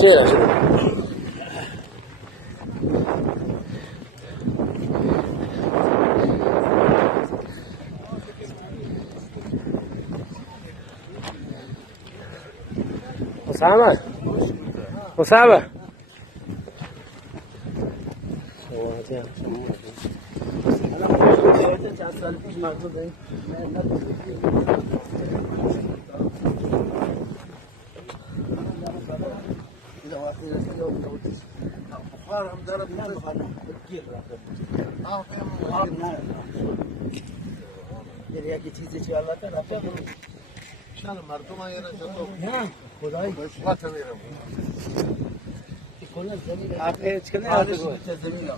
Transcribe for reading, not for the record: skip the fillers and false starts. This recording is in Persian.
چه أسامة أسامة یکی چیزی چی البته رفته شان مردم ها یه نه خدای باشوات میرم کلا زمین آپ ایج کنه زمین